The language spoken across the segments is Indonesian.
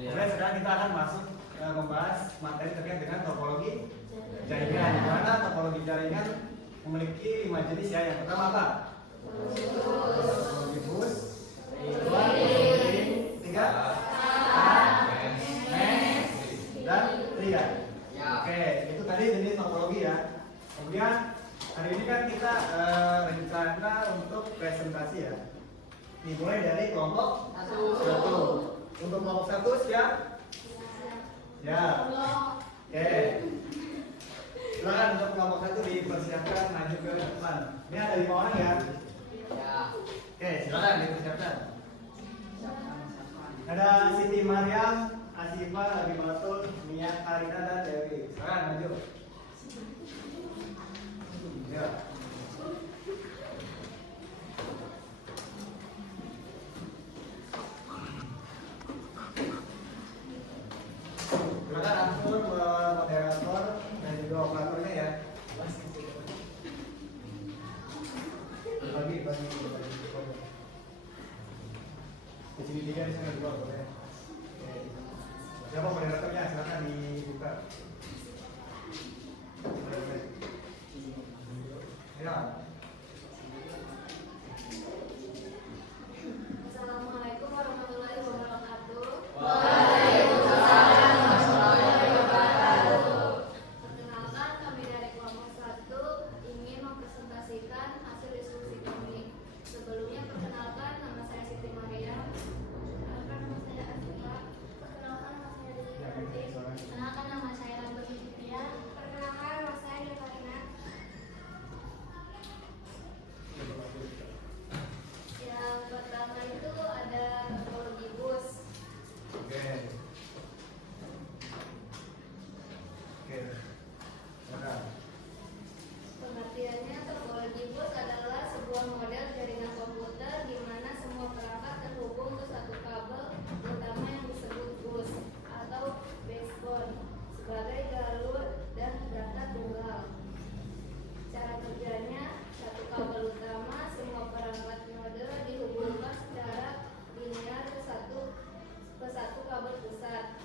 Kemudian sekarang kita akan masuk membahas materi terkait dengan topologi jaringan. Di mana topologi jaringan memiliki 5 jenis ya. Yang pertama apa? Topologi bus. Kedua, topologi 3 dan 3. Oke, itu tadi jenis topologi ya. Kemudian hari ini kan kita rencana untuk presentasi ya. Dimulai dari kelompok 1. Untuk kelompok 1 siap? Ya. Oke. Silakan untuk kelompok 1 dipersiapkan maju ke depan. Ini ada 5 orang ya? Ya. Oke, silakan dipersiapkan. Ada Siti Mariam, Asifa, Abimatul, Mia, Karina, dan Dewi. Silakan maju. Ya. Silakan atur moderator dan juga operatornya ya. Bagi. Di sini 3, di sana 2 boleh. Oke. Siapa moderatornya? Silakan dibuka. Ya. Assalamualaikum warahmatullahi wabarakatuh. Waalaikumsalam warahmatullahi wabarakatuh. Perkenalkan, kami dari kelompok 1 ingin mempresentasikan hasil diskusi kami. Sebelumnya perkenalkan, nama saya Siti Maria. Perkenalkan, nama saya Asifa. Perkenalkan, nama saya Dewi. Perkenalkan, nama saya Rambut Fitria. Perkenalkan, nama saya Devarina. Yang pertama itu ada topologi bus. Oke. Oke. Silakan. Pengertiannya, topologi bus adalah sebuah model jaringan komputer di mana semua perangkat terhubung ke satu kabel utama yang disebut bus atau backbone sebagai jalur dan data tunggal. Cara kerjanya, satu kabel utama, semua perangkat node dihubungkan secara linear ke satu kabel pusat.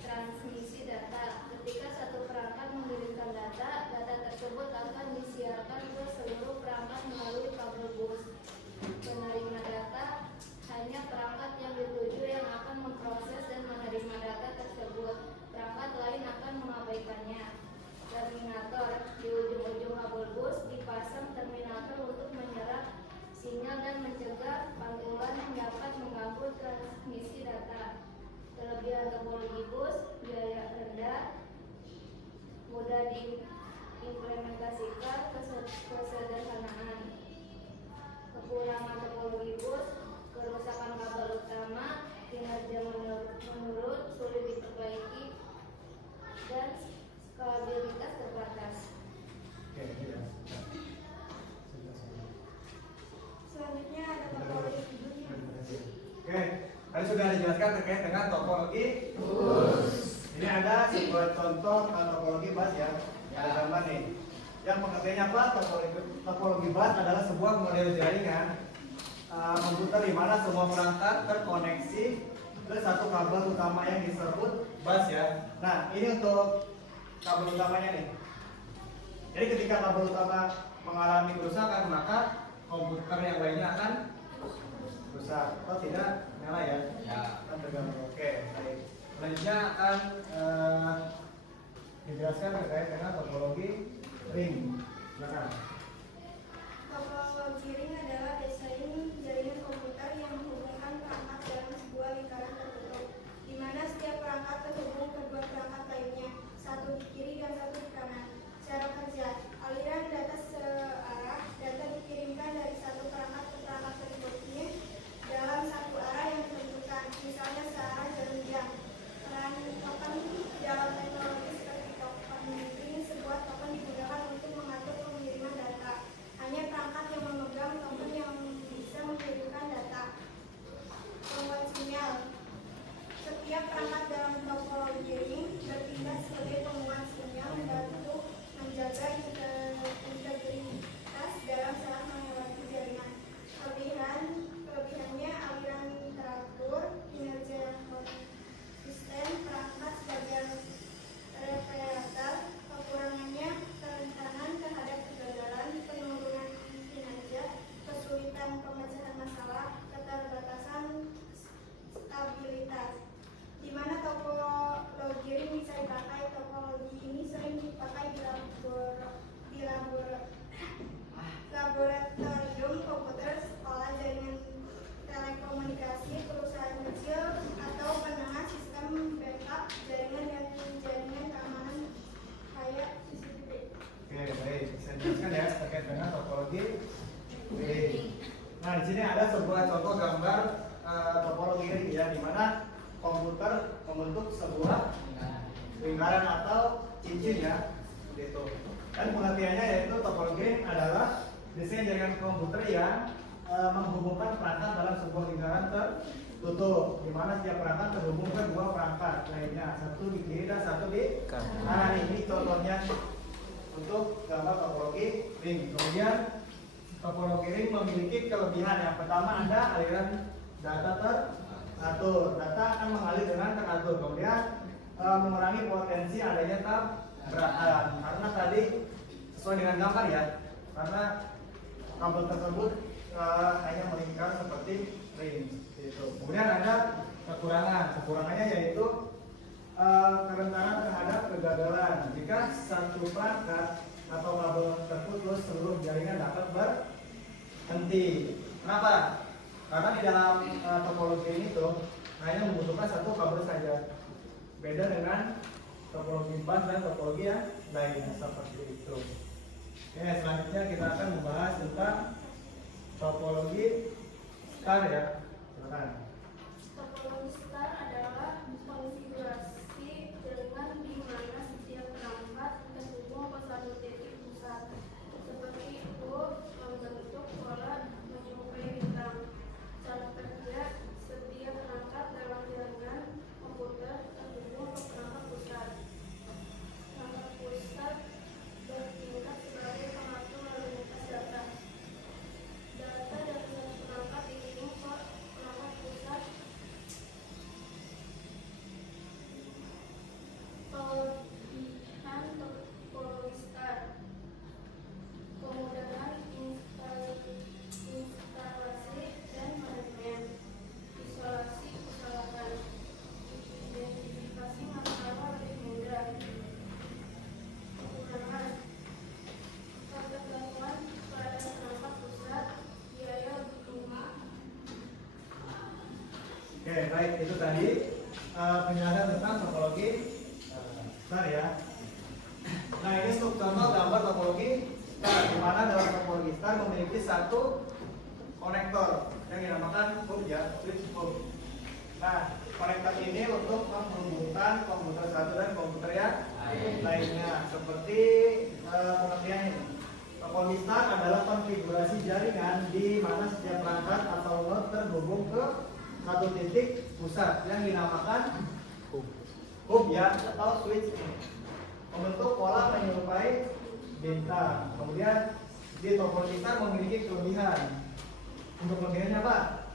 Transmisi data. Ketika satu perangkat mengirimkan data, data tersebut akan disiarkan ke seluruh perangkat melalui kabel bus. Penerima data hanya perangkat yang dituju yang akan memproses dan menerima data tersebut. Perangkat lain akan mengabaikannya. Terminator. Di ujung-ujung kabel bus dipasang terminator untuk menyerap sinyal dan mencegah pantulan yang dapat mengganggu transmisi data. Kelebihan topologi bus, biaya rendah, mudah diimplementasikan, kesederhanaan. Kekurangan topologi bus, kerusakan kabel utama, kinerja menurun, sulit diperbaiki, dan skalabilitas terbatas. Oke, tidak. Selanjutnya ada topologi dunia. Oke, tadi sudah dijelaskan terkait dengan topologi bus. Ini ada sebuah contoh topologi bus ya. Ada gambar nih. Yang pengertiannya apa? Topologi bus adalah sebuah model jaringan komputer di mana semua perangkat terkoneksi ke satu kabel utama yang disebut bus ya. Nah, ini untuk kabel utamanya nih. Jadi ketika kabel utama mengalami kerusakan, maka komputer yang lainnya akan rusak atau tidak nyala ya? Ya. Kan tergantung. Oke, baik. Selanjutnya akan dijelaskan terkait dengan topologi ring. Silakan. Topologi ring adalah desain jaringan komputer yang menghubungkan perangkat dalam sebuah lingkaran tertutup, di mana setiap perangkat terhubung ke dua perangkat lainnya, satu di kiri dan satu di kanan. Cara kerja, aliran data searah, data dikirimkan dari satu perangkat ke perangkat berikutnya dalam satu arah yang ditentukan, misalnya searah jarum jam. Peran token dalam teknologi seperti token ring, sebuah token digunakan untuk mengatur pengiriman data Nah, di sini ada sebuah contoh gambar topologi ring ya, di mana komputer membentuk sebuah lingkaran atau cincin ya, gitu. Dan pengertiannya yaitu topologi ring adalah desain jaringan komputer yang menghubungkan perangkat dalam sebuah lingkaran tertutup, di mana setiap perangkat terhubung ke dua perangkat lainnya, satu di kiri dan satu di kanan. Ini contohnya untuk gambar topologi ring. Kemudian topologi ring memiliki kelebihan. Yang pertama, ada aliran data teratur. Data akan mengalir dengan teratur. Kemudian mengurangi potensi adanya tabrakan. Karena tadi sesuai dengan gambar ya, karena kabel tersebut hanya melingkar seperti ring. Gitu. Kemudian ada kekurangan. Kekurangannya yaitu kerentanan terhadap kegagalan. Jika satu perangkat atau kabel terputus, seluruh jaringan dapat berhenti. Kenapa? Karena di dalam topologi ini tuh hanya membutuhkan satu kabel saja. Beda dengan topologi bus dan topologi yang lainnya seperti itu. Oke, selanjutnya kita akan membahas tentang topologi star ya. Silakan. Topologi star adalah konfigurasi jaringan di mana setiap perangkat terhubung ke satu titik pusat, seperti hub membentuk pola menyerupai bintang. Cara kerja setiap perangkat dalam jaringan komputer terhubung ke perangkat pusat. Perangkat pusat bertingkat sebagai pengatur lalu lintas data. Data dari satu perangkat dikirim ke perangkat pusat. Kelebihan topologi star: kemudahan instalasi dan manajemen, isolasi kesalahan, identifikasi masalah lebih mudah. Kekurangan: ketergantungan pada perangkat pusat, biaya lebih tinggi. Oke, baik, itu tadi penjelasan tentang topologi star ya. Nah, ini untuk contoh gambar topologi star, di mana dalam topologi star memiliki satu konektor yang dinamakan hub ya, switch hub. Nah, konektor ini untuk menghubungkan komputer satu dan komputer yang lainnya. Seperti pengertian ini, topologi star adalah konfigurasi jaringan di mana setiap perangkat atau node terhubung ke satu titik pusat yang dinamakan hub ya, atau switch, membentuk pola menyerupai bintang. Kemudian di topologi star memiliki kelebihan. Untuk kelebihannya apa?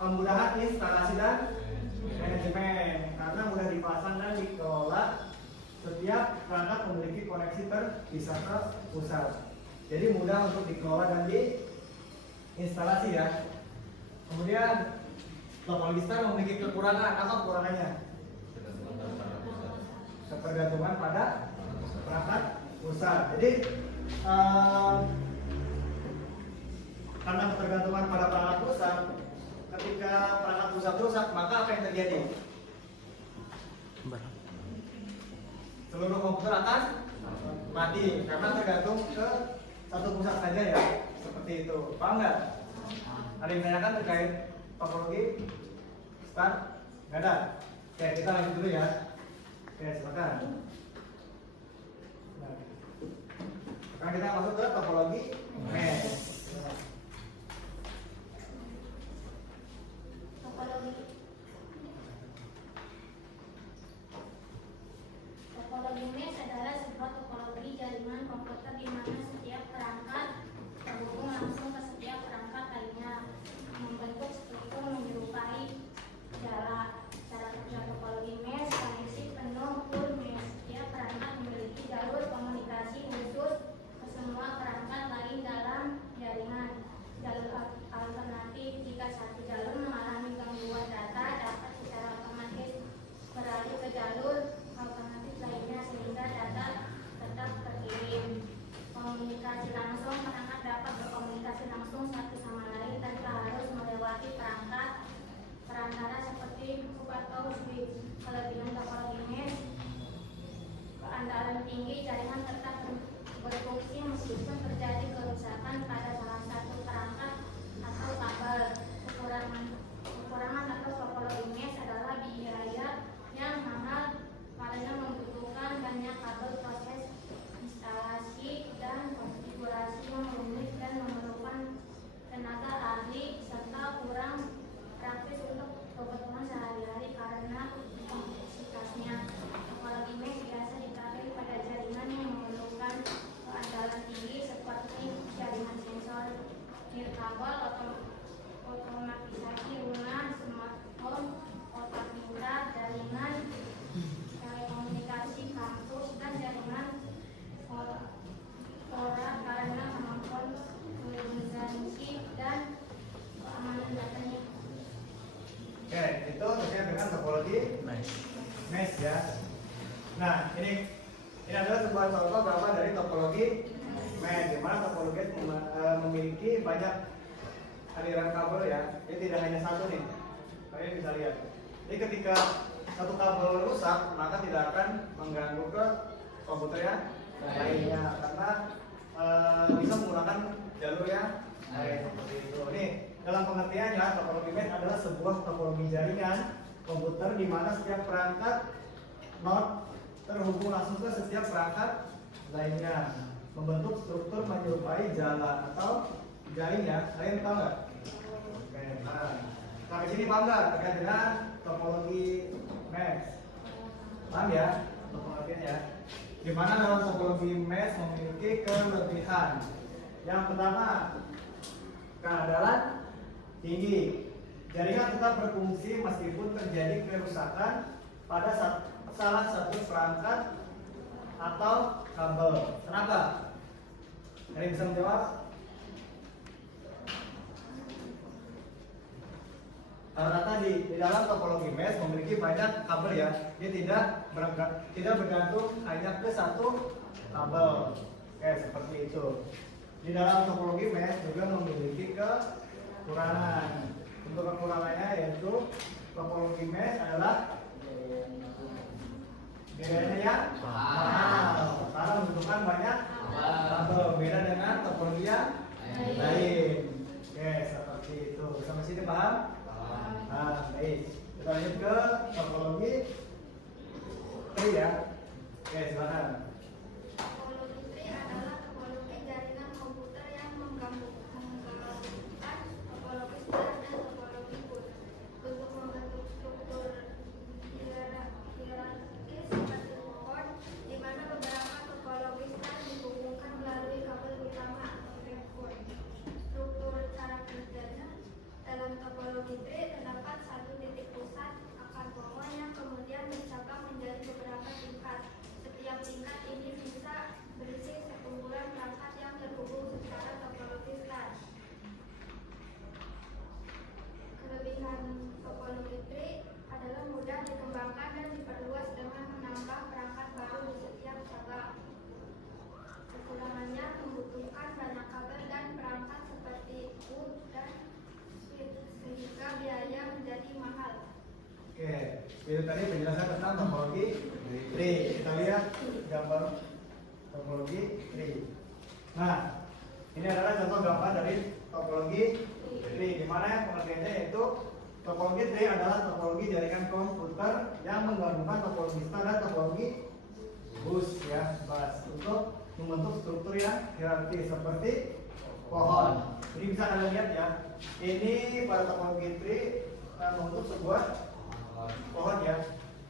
Kemudahan instalasi dan manajemen, karena mudah dipasang dan dikelola. Setiap perangkat memiliki koneksi terpisah ke pusat, jadi mudah untuk dikelola dan diinstalasi ya. Kemudian topologi star memiliki kekurangan. Apa kekurangannya? Ketergantungan pada perangkat pusat. Jadi karena ketergantungan pada perangkat pusat, ketika perangkat pusat rusak, maka apa yang terjadi? Seluruh komputer akan mati karena tergantung ke satu pusat saja ya, seperti itu. Paham nggak? Ada yang menanyakan terkait topologi star? Nggak ada? Oke, kita lanjut dulu ya. Oke, silakan. Nah, sekarang kita masuk ke topologi mesh. Topologi mesh adalah sebuah topologi jaringan komputer di mana setiap perangkat terhubung langsung ke setiap perangkat lainnya, membentuk struktur menyerupai jalan. Cara kerja topologi mesh: koneksi penuh full mesh. Setiap perangkat memiliki jalur komunikasi khusus ke semua perangkat lain dalam jaringan. Jalur alternatif: jika satu jalur mengalami gangguan data, dapat secara otomatis beralih ke jalur alternatif lainnya sehingga data tetap terkirim. Komunikasi langsung: perangkat dapat berkomunikasi langsung satu sama lain tanpa harus melewati perantara seperti hub atau switch. Kelebihan topologi mesh: keandalan tinggi, jaringan tetap berfungsi meskipun terjadi kerusakan pada salah satu perangkat atau kabel. Kekurangan atau topologi mesh adalah biaya yang mahal karena membutuhkan banyak kabel, proses instalasi dan konfigurasi yang rumit dan memerlukan tenaga ahli serta kurang praktis untuk kebutuhan sehari-hari karena kompleksitasnya. Topologi mesh biasa dipakai pada jaringan yang memerlukan keandalan tinggi seperti jaringan sensor, nirkabel, otomatisasi rumah, smartphone, kotak murah, jaringan telekomunikasi, kampus, dan jaringan LoRa karena kemampuan resolusi dan keamanan datanya. Oke, itu terkait dengan topologi mesh ya. Nah, ini adalah sebuah contoh gambar dari topologi mesh, di mana topologi memiliki banyak aliran kabel ya. Ini tidak hanya satu nih. Kalian bisa lihat. Jadi ketika satu kabel rusak, maka tidak akan mengganggu ke komputer yang lainnya karena bisa menggunakan jalur yang lain seperti itu. Nih, dalam pengertiannya topologi mesh adalah sebuah topologi jaringan komputer di mana setiap perangkat node terhubung langsung ke setiap perangkat lainnya, membentuk struktur menyerupai jalan atau jaring ya. Kalian tahu nggak? Oke, nah, sampai sini paham nggak terkait dengan topologi mesh? Paham ya untuk pengertiannya? Di mana dalam topologi mesh memiliki kelebihan. Yang pertama, keandalan tinggi. Jaringan tetap berfungsi meskipun terjadi kerusakan pada salah satu perangkat atau kabel. Kenapa? Kalian bisa menjawab? Karena tadi di dalam topologi mesh memiliki banyak kabel ya. Dia tidak bergantung hanya ke satu kabel. Oke, seperti itu. Di dalam topologi mesh juga memiliki kekurangan. Untuk kekurangannya yaitu topologi mesh adalah biayanya yang mahal karena membutuhkan banyak kabel, beda dengan topologi yang lain. Oke, seperti itu. Sampai sini paham? Nah, baik. Kita lanjut ke topologi 3 ya. Oke, silakan. Topologi tree adalah topologi jaringan komputer yang menggabungkan topologi star dan topologi bus untuk membentuk struktur hierarkis seperti pohon, di mana beberapa topologi star dihubungkan melalui kabel utama atau backbone. Struktur cara kerjanya dalam topologi tree terdapat satu titik pusat akar pohon yang kemudian bercabang menjadi beberapa tingkat. Setiap tingkat ini bisa berisi sekumpulan perangkat yang terhubung secara topologi star. Kelebihan topologi tree adalah mudah dikembangkan dan diperluas dengan menambah perangkat baru di setiap cabang. Kekurangannya membutuhkan banyak kabel dan perangkat seperti wood dan switch sehingga biaya menjadi mahal. Oke, itu tadi penjelasan tentang topologi tree. Kita lihat gambar topologi tree. Nah, ini adalah contoh gambar dari topologi tree, di mana pengertiannya yaitu topologi tree adalah topologi jaringan komputer yang menggabungkan topologi star dan topologi bus ya, bus untuk membentuk struktur yang hierarkis seperti pohon. Jadi bisa kalian lihat ya, ini pada topologi tree membentuk sebuah pohon ya,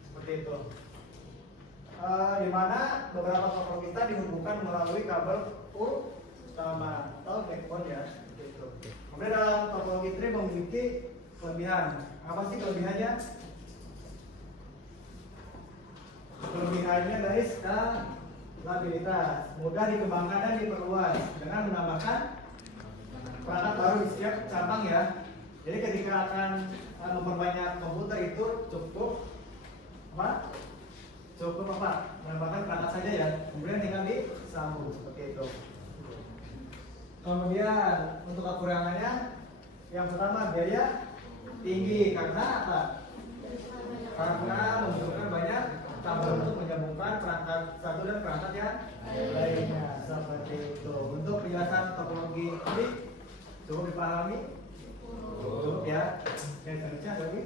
seperti itu. Di mana beberapa topologi star dihubungkan melalui kabel utama atau backbone ya, seperti itu. Kemudian dalam topologi tree memiliki kelebihan. Apa sih kelebihannya? Kelebihannya guys, stabilitas, mudah dikembangkan dan diperluas dengan menambahkan perangkat baru di setiap cabang ya. Jadi ketika akan memperbanyak komputer itu cukup apa? Cukup apa? Menambahkan perangkat saja ya. Kemudian tinggal disambung seperti itu. Kemudian untuk kekurangannya, yang pertama biaya tinggi karena apa? Karena membutuhkan banyak kabel untuk menyambungkan perangkat satu dan perangkat yang lainnya seperti itu. Untuk penjelasan topologi ini cukup dipahami. Tutup ya. Oke, selanjutnya ada lagi?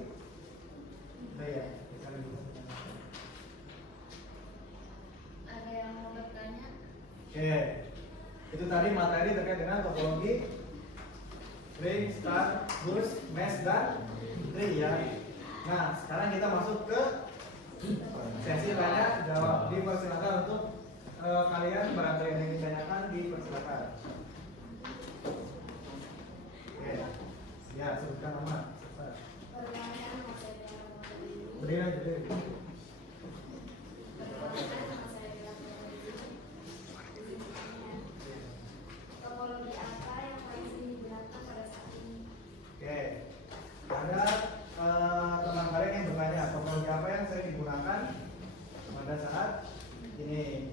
Ada ya. Ada yang mau bertanya? Oke, itu tadi materi terkait dengan topologi ring, star, burst, mesh, dan tree ya. Nah, sekarang kita masuk ke sesi tanya jawab. Dipersilakan untuk kalian barangkali yang ingin ditanyakan dipersilakan. Oke, ya sebutkan nama. Pertanyaan Mas Edi. Berdiri aja deh. Topologi apa yang paling sering digunakan pada saat ini? Oke, ada teman kalian yang bertanya topologi apa yang sering digunakan pada saat ini.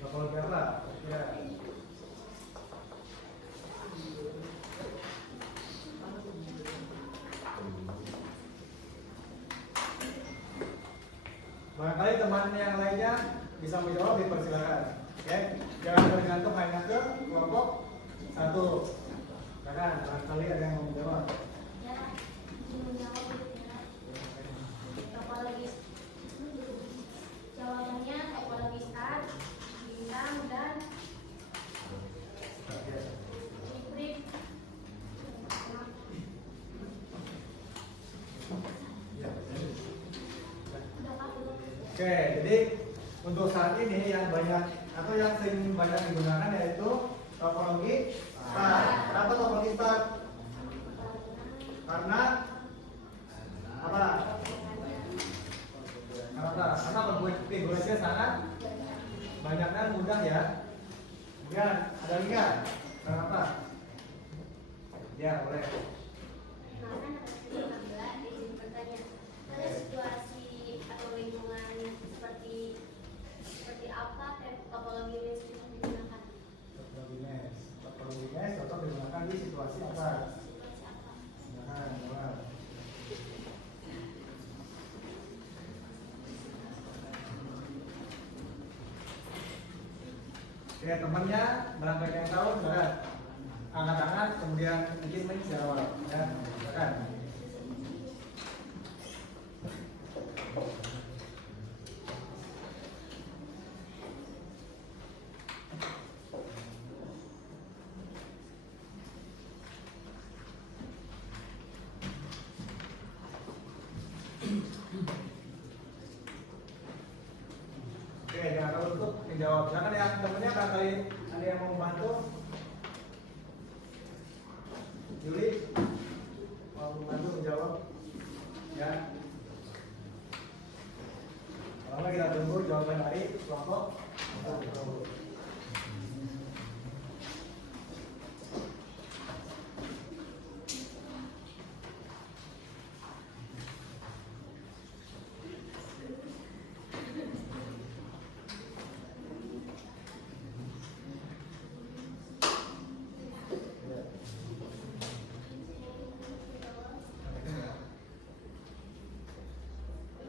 Topologi apa? Ya. Barangkali teman yang lainnya bisa menjawab, dipersilakan. Oke, jangan bergantung hanya ke kelompok satu. Silakan, barangkali ada yang mau menjawab. Ya, izin menjawab ya. Topologi jawabannya topologi star, bintang, dan hibrid. Oke, jadi untuk saat ini yang banyak atau yang sering banyak digunakan yaitu topologi star. Kenapa topologi star? Karena apa? Karena konfigurasinya sangat banyak dan mudah ya. Kemudian ada lagi nggak? Kenapa? Ya boleh. Izin bertanya, ada situasi atau lingkungan seperti apa topologi mesh itu digunakan? Topologi mesh cocok digunakan di situasi apa? Situasi apa? Nah, boleh. Oke, temannya barangkali yang tahu, silakan angkat tangan, kemudian mungkin menjawab. Ya, silakan. Oke, jangan lupa untuk menjawab. Silakan yang temannya barangkali ada yang mau membantu. Juli, mau membantu menjawab? Ya. Kalau nggak kita tunggu jawaban dari kelompok.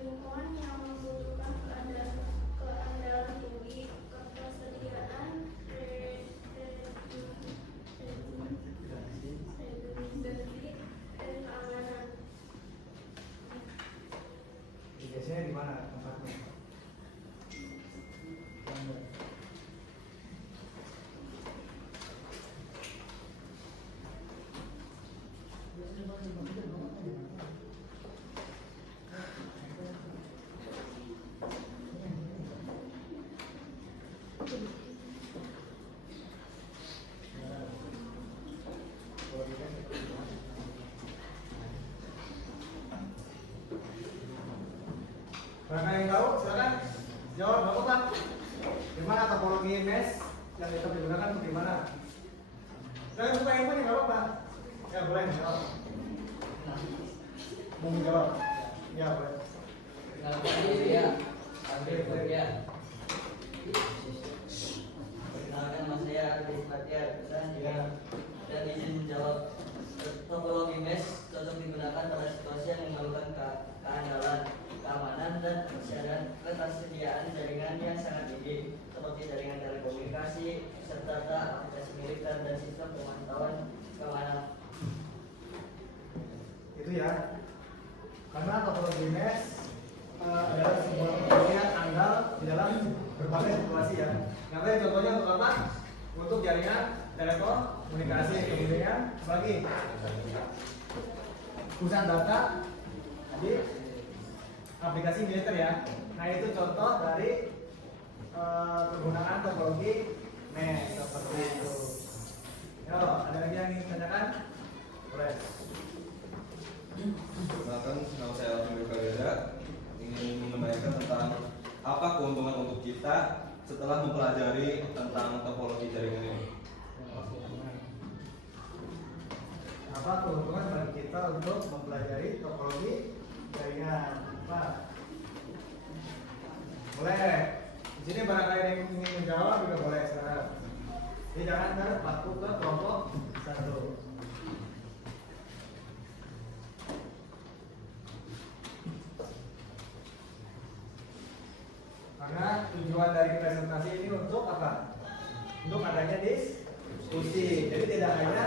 Lingkungan yang membutuhkan keandalan tinggi, ketersediaan, redundansi, dan keamanan. Biasanya di mana tempatnya? Barangkali yang tahu, silakan jawab, nggak apa-apa. Gimana topologi mesh yang kita digunakan untuk gimana? Saya buka handphone nggak apa-apa. Ya boleh jawab. Mau menjawab? Ya boleh. Perkenalkan nama saya Ardi Fatia dan izin menjawab. Topologi mesh cocok digunakan pada situasi yang memerlukan keandalan, keamanan, dan ketersediaan jaringan yang sangat tinggi, seperti jaringan telekomunikasi serta data, aplikasi militer, dan sistem pemantauan keamanan. Itu ya. Karena topologi mesh adalah sebuah topologi yang andal di dalam berbagai situasi ya. Namanya contohnya untuk apa? Untuk jaringan telekomunikasi, kemudian bagi pusat data di aplikasi militer ya. Nah itu contoh dari penggunaan topologi mesh seperti itu. Yo, ada lagi yang ingin ditanyakan? Boleh. Perkenalkan, nama saya Alvin Karyada, ingin menanyakan tentang apa keuntungan untuk kita setelah mempelajari tentang topologi jaringan ini. Apa keuntungan bagi kita untuk mempelajari topologi jaringan? Apa? Boleh. Di sini barangkali ada yang ingin menjawab juga boleh sekarang. Jadi jangan terpaku ke kelompok satu. Karena tujuan dari presentasi ini untuk apa? Untuk adanya diskusi. Jadi tidak hanya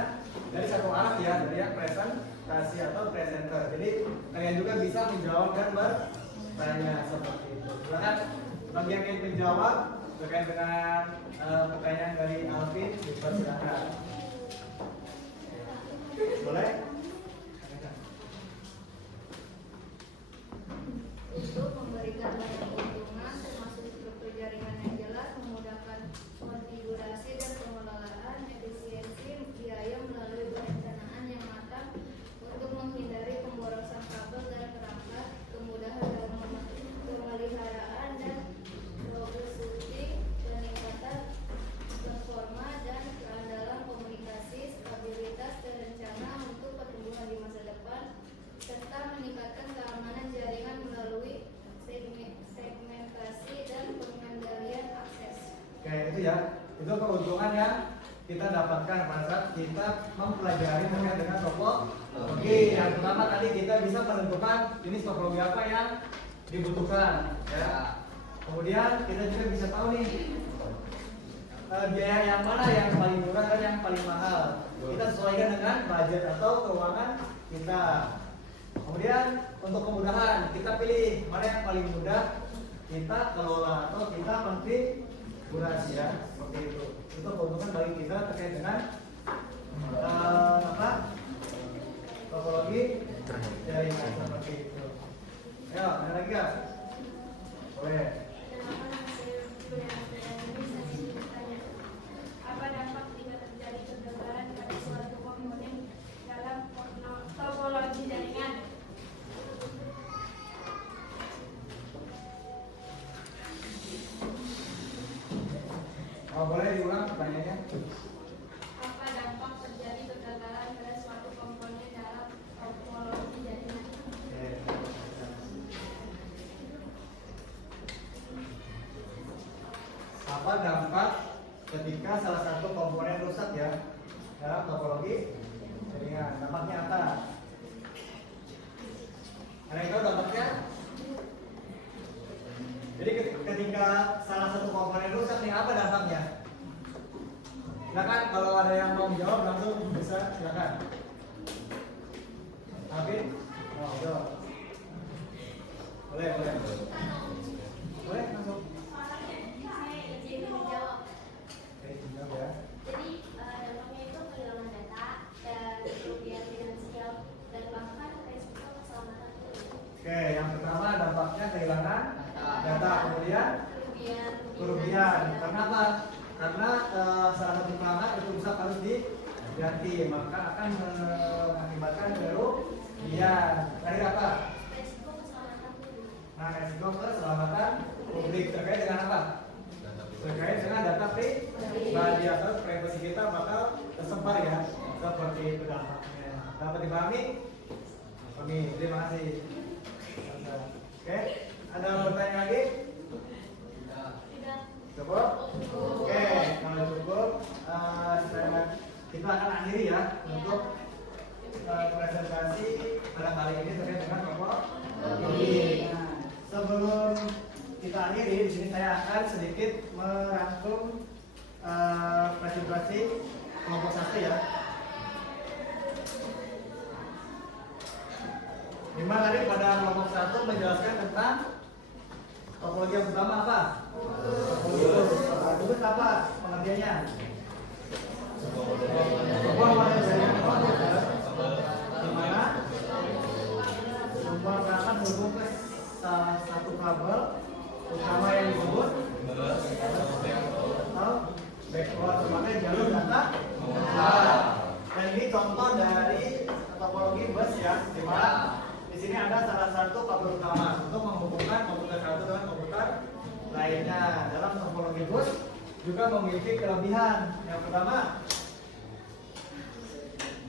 dari satu arah ya, dari yang presentasi atau presenter. Jadi kalian juga bisa menjawab dan bertanya seperti itu. Silakan bagi yang ingin menjawab terkait dengan pertanyaan dari Alvin, dipersilakan. Boleh? Untuk memberikan banyak keuntungan termasuk struktur jaringan yang jelas, memudahkan konfigurasi dan pengelolaan, efisiensi biaya melalui perencanaan yang matang untuk menghindari pemborosan kabel dan perangkat, kemudahan dalam pemeliharaan dan troubleshooting, peningkatan performa dan keandalan komunikasi, stabilitas dan rencana untuk pertumbuhan di masa depan, serta meningkatkan keamanan jaringan melalui segmentasi dan pengendalian akses. Oke, itu ya. Itu keuntungan yang kita dapatkan pada saat kita mempelajari terkait dengan topologi. Yang pertama tadi kita bisa menentukan jenis topologi apa yang dibutuhkan. Ya. Kemudian kita juga bisa tahu nih biaya yang mana yang paling murah dan yang paling mahal. Kita sesuaikan dengan budget atau keuangan kita. Kemudian untuk kemudahan kita pilih mana yang paling mudah kita kelola atau kita konfigurasi ya, seperti itu. Itu keuntungan bagi kita terkait dengan topologi jaringan seperti itu. Ya, ada lagi nggak? Boleh. Apa dampak jika terjadi kegagalan pada suatu komponen dalam topologi jaringan? Oh, boleh diulang pertanyaannya? Apa dampak terjadi kegagalan pada suatu komponen dalam topologi jaringan? Oke. Apa dampak ketika salah satu komponen rusak ya dalam topologi jaringan? Dampaknya apa? Ada yang tahu dampaknya? Jadi ketika salah satu komponen rusak nih, apa dampaknya? Silakan kalau ada yang mau menjawab langsung bisa silakan. Tapi, oh, jawab. Boleh. Boleh langsung. Saya izin menjawab. Oke, jawab ya. Jadi dampaknya itu kehilangan data dan kerugian finansial dan bahkan resiko keselamatan tubuh. Oke, yang pertama dampaknya kehilangan data, kemudian kerugian. Karena apa? Karena salah satu pelanggan itu rusak harus diganti, maka akan mengakibatkan kerugian. Terakhir apa? Resiko keselamatan tubuh. Nah, resiko keselamatan publik terkait dengan apa? Terkait dengan data pribadi atau privasi kita bakal tersebar ya, seperti itu dampaknya. Dapat dipahami? Kami terima kasih. Oke, ada pertanyaan lagi? Tidak. Cukup? Oke, kalau cukup, kita akan akhiri ya untuk presentasi pada kali ini terkait dengan topologi. Nah, sebelum kita akhiri, di sini saya akan sedikit merangkum presentasi situasi kelompok 1 ya. Dimana tadi pada kelompok 1 menjelaskan tentang topologi yang pertama apa? Topologi apa pengertiannya? Sebuah model jaringan komputer di mana semua perangkat berhubung ke salah satu kabel utama yang disebut atau backbone sebagai jalur data. Dan ini contoh dari topologi bus ya, di mana di sini ada salah satu kabel utama untuk menghubungkan komputer satu dengan komputer lainnya. Dalam topologi bus juga memiliki kelebihan. Yang pertama,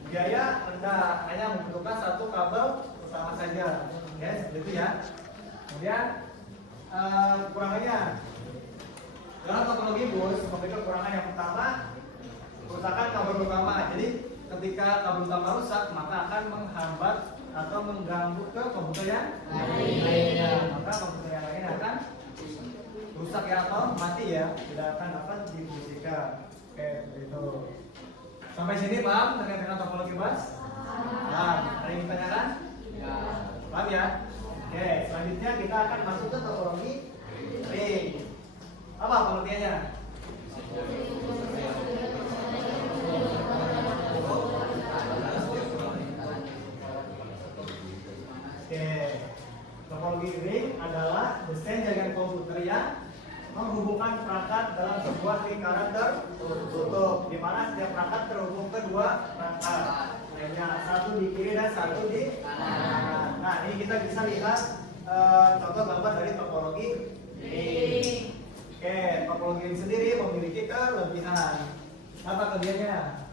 biaya rendah, hanya membutuhkan satu kabel utama saja. Ya, seperti itu ya. Kemudian kekurangannya, dalam topologi bus memiliki kekurangan yang pertama, kerusakan kabel utama. Jadi ketika kabel utama rusak, maka akan menghambat atau mengganggu ke komputer yang lainnya. Maka komputer yang lain akan rusak ya atau mati ya, tidak akan dapat difungsikan. Oke, itu. Sampai sini paham terkait dengan topologi bus? Paham. Ada yang ditanyakan? Ya. Paham ya? Oke, selanjutnya kita akan masuk ke topologi ring. Apa pengertiannya? Oke, topologi ring adalah desain jaringan komputer yang menghubungkan perangkat dalam sebuah lingkaran tertutup, di mana setiap perangkat terhubung ke dua perangkat lainnya, satu di kiri dan satu di kanan. Nah, ini kita bisa lihat contoh gambar dari topologi ring. Oke, topologi ring sendiri memiliki kelebihan. Apa kelebihannya?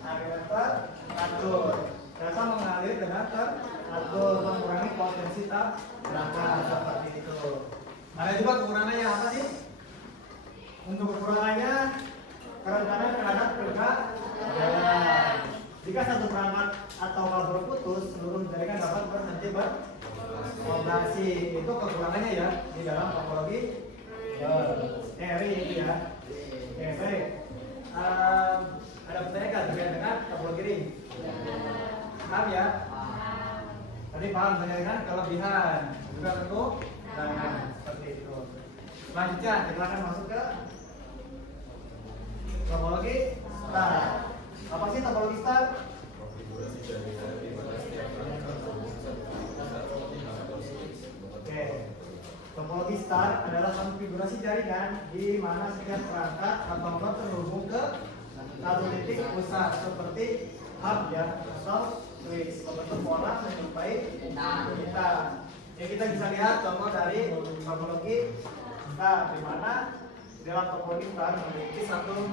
Aliran teratur. Data mengalir dengan teratur, mengurangi potensi tabrakan seperti itu. Ada juga kekurangannya apa sih? Untuk kekurangannya, kerentanan terhadap kegagalan. Jika satu perangkat atau kabel putus, seluruh jaringan dapat berhenti beroperasi. Itu kekurangannya ya di dalam topologi ring itu ya. Oke, baik. Ada pertanyaan nggak terkait dengan topologi ring? Paham ya? Tadi paham terkait dengan kelebihan, juga kekurangan seperti itu. Selanjutnya kita akan masuk ke topologi star. Apa sih topologi star? Oke, topologi star adalah konfigurasi jaringan di mana setiap perangkat atau node terhubung ke satu titik pusat seperti hub ya atau switch membentuk pola menyerupai kita. Ya, kita bisa lihat contoh dari topologi star di mana dalam topologi star memiliki satu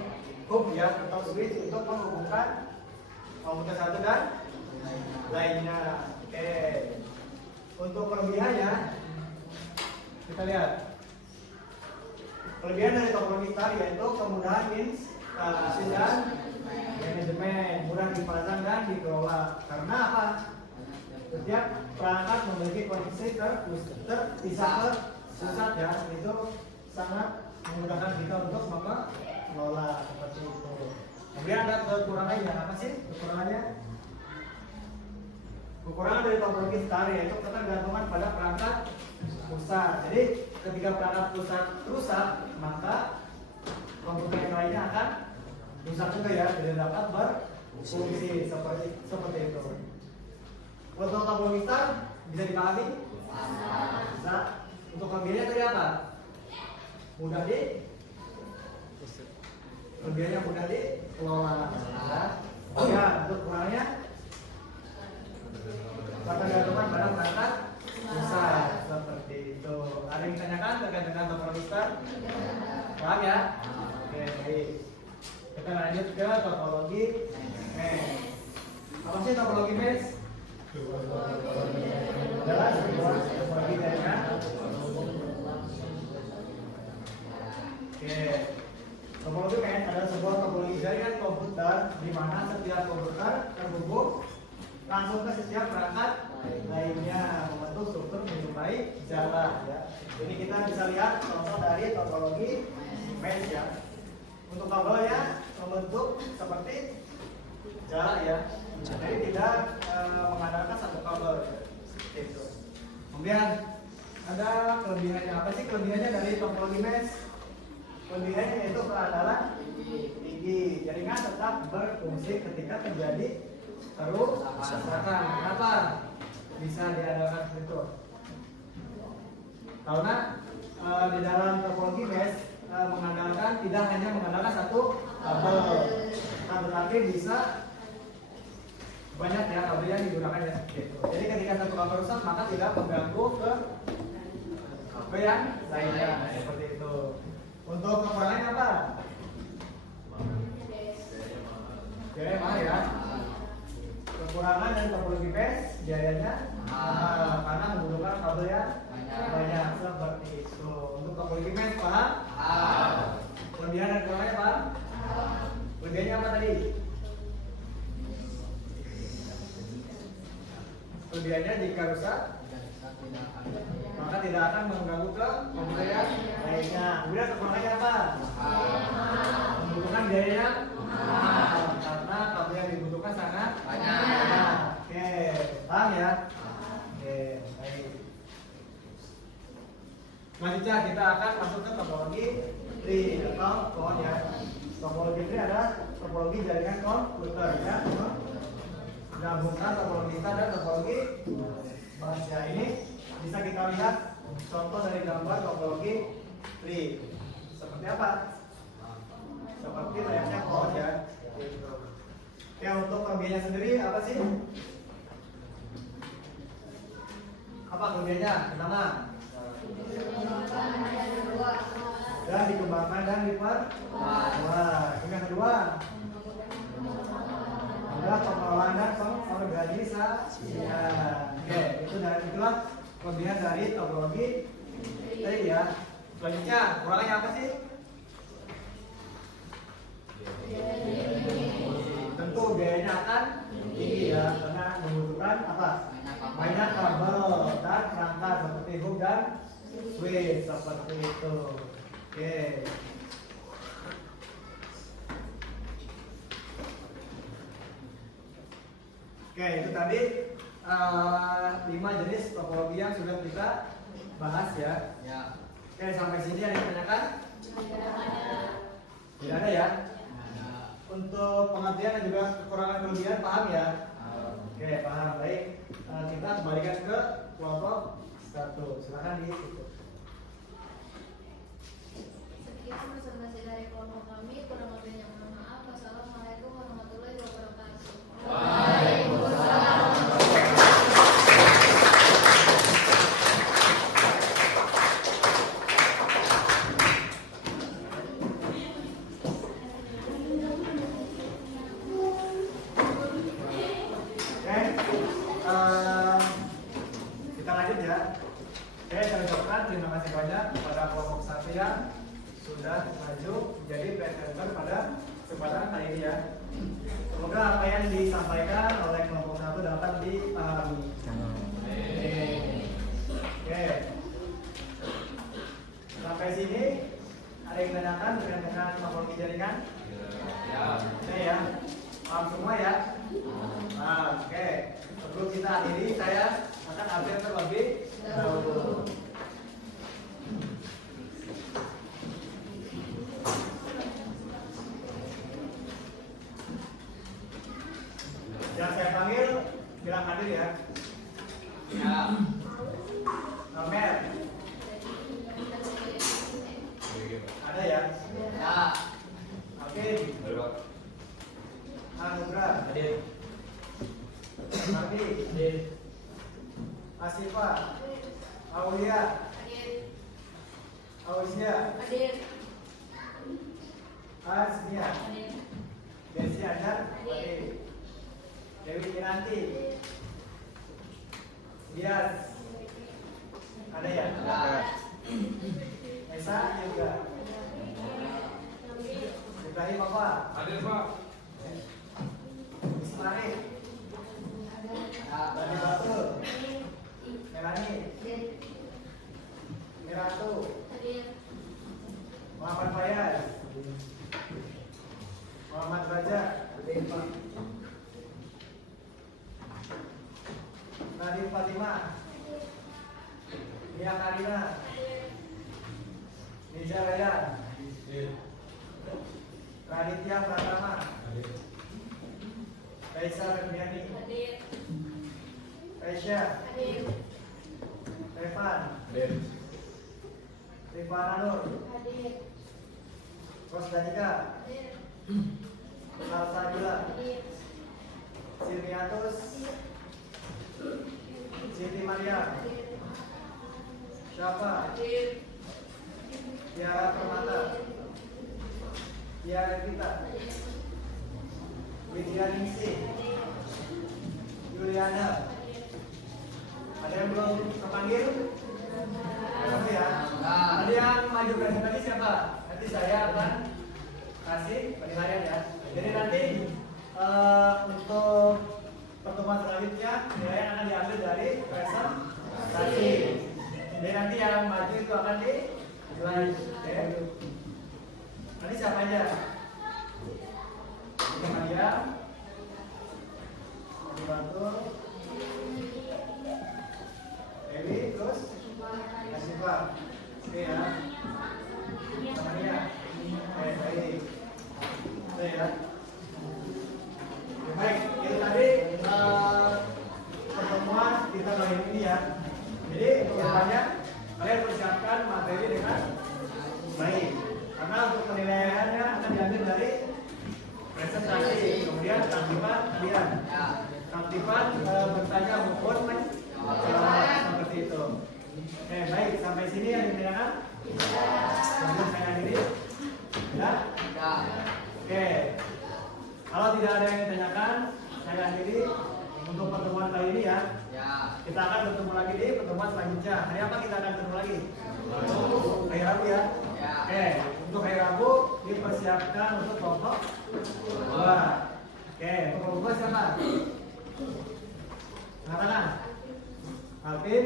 hub ya atau switch untuk menghubungkan komputer satu dan lainnya. Oke, untuk kelebihannya kita lihat. Kelebihan dari topologi star yaitu kemudahan instalasi dan manajemen, mudah dipasang dan dikelola. Karena apa? Setiap perangkat memiliki kondisi terpisah ke pusat ya, itu sangat memudahkan kita untuk mengelola seperti itu. Kemudian ada kekurangannya, apa sih kekurangannya? Kekurangan dari topologi star yaitu ketergantungan pada perangkat pusat. Jadi ketika perangkat pusat rusak, maka komputer yang lainnya akan rusak juga ya, tidak dapat berfungsi seperti itu. Untuk topologi star bisa dipahami? Bisa. Untuk kelebihannya tadi apa? Mudah kelebihannya mudah dikelola. Ya, untuk kurangnya ketergantungan pada perangkat pusat seperti itu. Ada yang ditanyakan terkait dengan topologi star? Paham ya? Oke, baik. Kita lanjut ke topologi mesh. Apa sih topologi mesh? Adalah sebuah topologi jaringan. Oke, topologi mesh adalah sebuah topologi jaringan komputer di mana setiap komputer terhubung langsung ke setiap perangkat lainnya membentuk struktur menyerupai jala ya. Ini kita bisa lihat contoh dari topologi mesh ya. Untuk kabelnya membentuk seperti jala ya. Jadi tidak mengandalkan satu kabel ya. Seperti itu. Kemudian ada kelebihannya, apa sih kelebihannya dari topologi mesh? Kelebihannya yaitu keandalan tinggi. Jaringan tetap berfungsi ketika terjadi kerusakan. Kenapa bisa diandalkan seperti itu? Karena di dalam topologi mesh tidak hanya mengandalkan satu kabel, nah, tetapi bisa banyak ya kabel yang digunakan ya seperti itu. Jadi ketika satu kabel rusak maka tidak mengganggu ke kabel yang lainnya seperti itu. Untuk kekurangannya apa? Biaya mahal ya. Kekurangan dari topologi mesh biayanya karena membutuhkan kabel yang banyak seperti itu. Untuk topologi mesh paham? Kelebihan dan kekurangannya paham? Kelebihannya apa tadi? Kelebihannya jika rusak maka tidak akan mengganggu ke komputer yang lainnya. Kemudian kekurangannya apa? Membutuhkan biaya karena kabel yang dibutuhkan sangat banyak. Oke, paham ya? Oke, baik. Selanjutnya kita akan masuk ke topologi tree atau kon ya. Topologi tree adalah topologi jaringan komputer ya. Gabungkan topologi kita dan topologi bus ya. Ini bisa kita lihat contoh dari gambar topologi tree. Seperti apa? Seperti layaknya kon ya. Gitu. Ya, untuk kelebihannya sendiri apa sih? Apa kelebihannya? Pertama, dan dikembangkan dan diperluas. Yang kedua, adalah pengelolaan dan pengorganisasian. Oke, itulah kelebihan dari topologi tree ya. Selanjutnya, kurangnya apa sih? Tentu biayanya akan tinggi ya, karena membutuhkan apa? Banyak kabel dan perangkat seperti hook dan switch seperti itu. Oke. Oke, itu tadi 5 jenis topologi yang sudah kita bahas ya. Oke, sampai sini ada yang ditanyakan? Tidak ada ya? Untuk pengertian dan juga kekurangan kelebihan paham ya? Oke, paham. Baik, kita kembalikan ke kelompok 1. Silakan ditutup. Sekian presentasi dari kelompok kami. Kurang lebihnya mohon maaf. Wassalamualaikum warahmatullahi wabarakatuh. Waalaikumsalam. Kita lanjut ya. Oke, saya ucapkan terima kasih banyak kepada kelompok 1 yang sudah maju menjadi presenter pada kesempatan kali ini ya. Semoga apa yang disampaikan oleh kelompok 1 dapat dipahami. Oke. Sampai sini ada yang tanyakan dengan topologi jaringan? Oke ya. Paham semua ya? Nah, oke. Sebelum kita akhiri, saya akan update terlebih dahulu. Yang saya panggil bilang hadir ya. Ya. Nomer. Ada ya? Ya. Oke. Anugrah. Hadir. Mardi. Hadir. Asifa. Aulia. Hadir. Ausia. Hadir. Asnia. Hadir. Desi Anjar. Hadir. Dewi Kinanti. Dias. Ada ya? Ada. Esa juga. Ibrahim apa? Hadir Pak. Ismail. Ada. Nadine Fatima, Nia Karina, Niza Ryan, Raditya Pratama, Raisa Febriani, Raisya, Revan, Rifana Nur, Rosdanika, Salsabila, Sirmiatus, Siti Maria, Syafa, Tiara Permata, Tiara Kita, Widya Ningsih, Juliana. Ada yang belum terpanggil? Kamu ya? Ada yang maju presentasi siapa? Nanti saya akan kasih penilaian ya. Jadi nanti untuk pertemuan selanjutnya penilaian akan diambil dari presentasi. Jadi nanti yang maju itu akan dinilai. Oke. Nanti siapa aja? Ini Maria, dibantu Dewi, terus Asifa. Oke ya. Maria. Baik. Oke ya. Baik, itu tadi pertemuan kita kali ini ya. Jadi kedepannya kalian persiapkan materi dengan baik. Karena untuk penilaiannya akan diambil dari presentasi, kemudian taktifan kalian. Taktifan bertanya maupun seperti itu. Baik, sampai sini yang ditanyakan. Sebelum saya akhiri. Ya? Oke. Kalau tidak ada yang ditanyakan, saya akhiri untuk pertemuan kali ini ya. Kita akan bertemu lagi di pertemuan selanjutnya. Hari apa kita akan bertemu lagi? Hari Rabu ya. Oke, untuk hari Rabu dipersiapkan untuk kelompok 2. Oke, untuk kelompok 2 siapa? Angkat tangan. Alvin.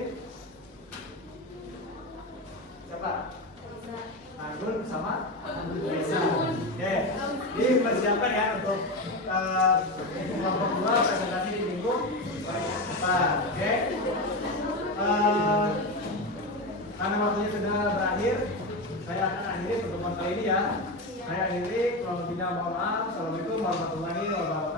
Siapa? Anggun sama Reza. Oke, dipersiapkan ya untuk kelompok 2 presentasi di minggu depan. Oke. Karena waktunya sudah berakhir, saya akan akhiri pertemuan kali ini ya. Saya akhiri, kurang lebihnya mohon maaf. Assalamualaikum warahmatullahi wabarakatuh.